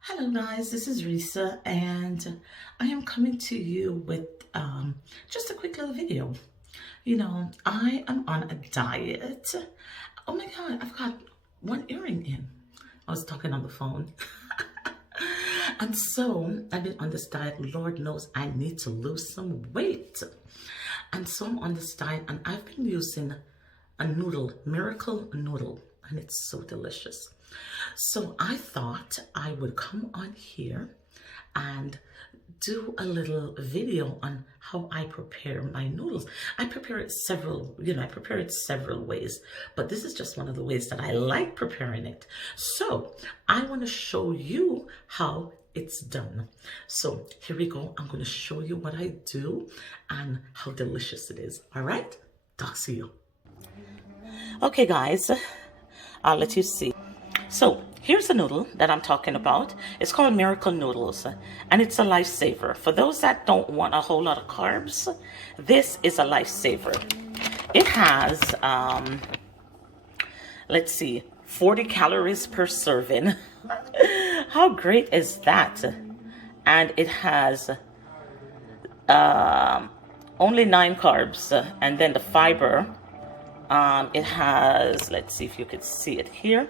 Hello guys, this is Risa and I am coming to you with just a quick little video. I am on a diet. Oh my God, I've got one earring in. I was talking on the phone. And so I've been on this diet. Lord knows I need to lose some weight. And so I'm on this diet and I've been using a noodle, miracle noodle, and it's so delicious. So I thought I would come on here and do a little video on how I prepare my noodles. I prepare it several ways, but this is just one of the ways that I like preparing it. So I want to show you how it's done. So here we go. I'm going to show you what I do and how delicious it is. All right, talk to you. Okay guys, I'll let you see. So here's the noodle that I'm talking about. It's called Miracle Noodles, and it's a lifesaver. For those that don't want a whole lot of carbs, this is a lifesaver. It has, let's see, 40 calories per serving. How great is that? And it has only 9 carbs, and then the fiber, it has, let's see if you could see it here.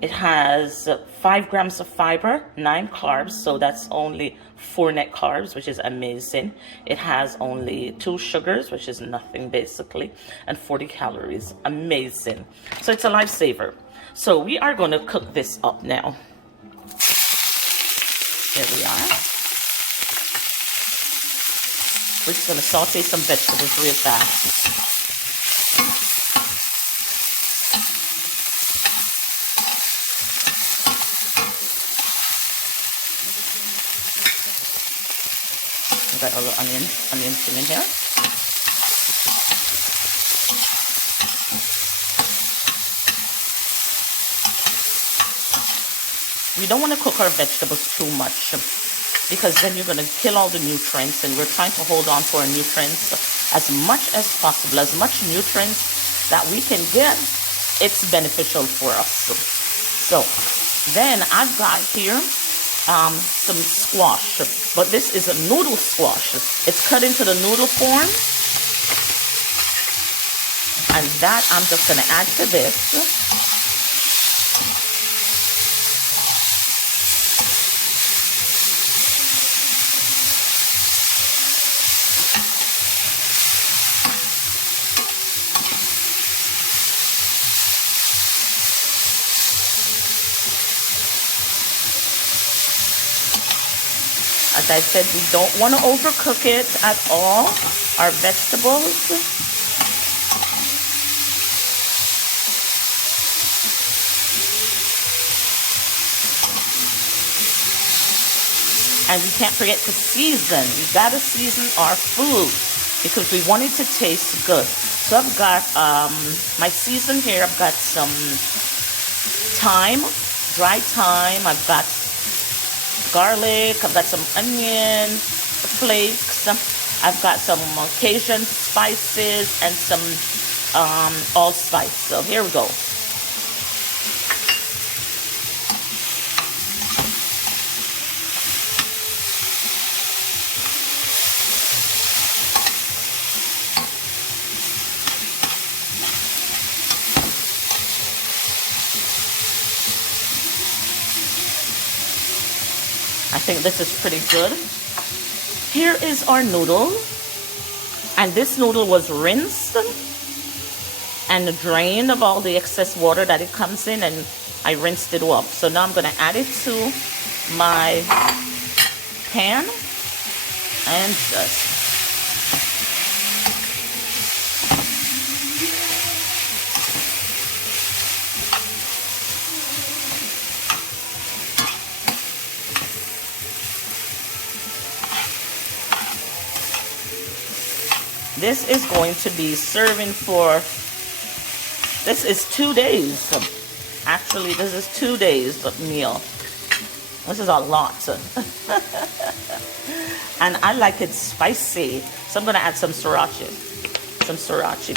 It has 5 grams of fiber, 9 carbs, so that's only 4 net carbs, which is amazing. It has only 2 sugars, which is nothing basically, and 40 calories. Amazing. So it's a lifesaver. So we are going to cook this up now. There we are. We're just going to saute some vegetables real fast. Got a little onions in here. We don't want to cook our vegetables too much because then you're going to kill all the nutrients, and we're trying to hold on to our nutrients as much as possible. As much nutrients that we can get, it's beneficial for us. So then I've got here some squash, but this is a noodle squash. It's cut into the noodle form, and that I'm just going to add to this. As I said, we don't want to overcook it at all, our vegetables. And we can't forget to season. We gotta season our food because we want it to taste good. So I've got my season here. I've got some thyme, dry thyme. I've got garlic, I've got some onion flakes, I've got some Cajun spices, and some allspice. So here we go. I think this is pretty good. Here is our noodle. And this noodle was rinsed and drained of all the excess water that it comes in, and I rinsed it off. So now I'm going to add it to my pan and just this is going to be serving for, this is 2 days. Actually, this is 2 days of meal. This is a lot. And I like it spicy. So I'm going to add some sriracha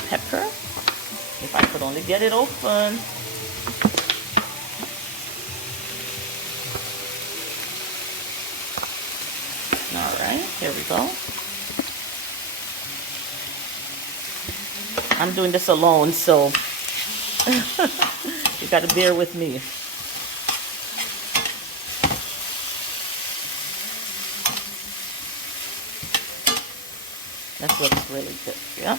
pepper. If I could only get it open. Here we go. I'm doing this alone, so you got to bear with me. That looks really good, yeah.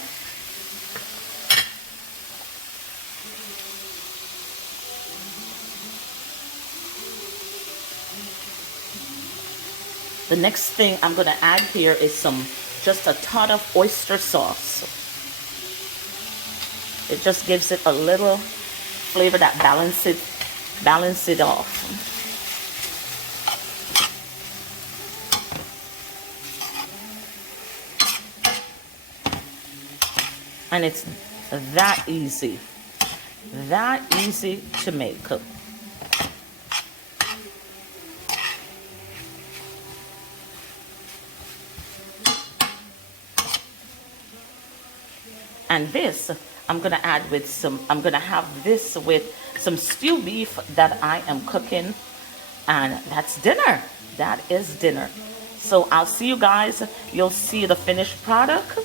The next thing I'm going to add here is just a tot of oyster sauce. It just gives it a little flavor that balance it off. And it's that easy to make. And this, I'm gonna have this with some stew beef that I am cooking, and that's dinner. That is dinner. So I'll see you guys. You'll see the finished product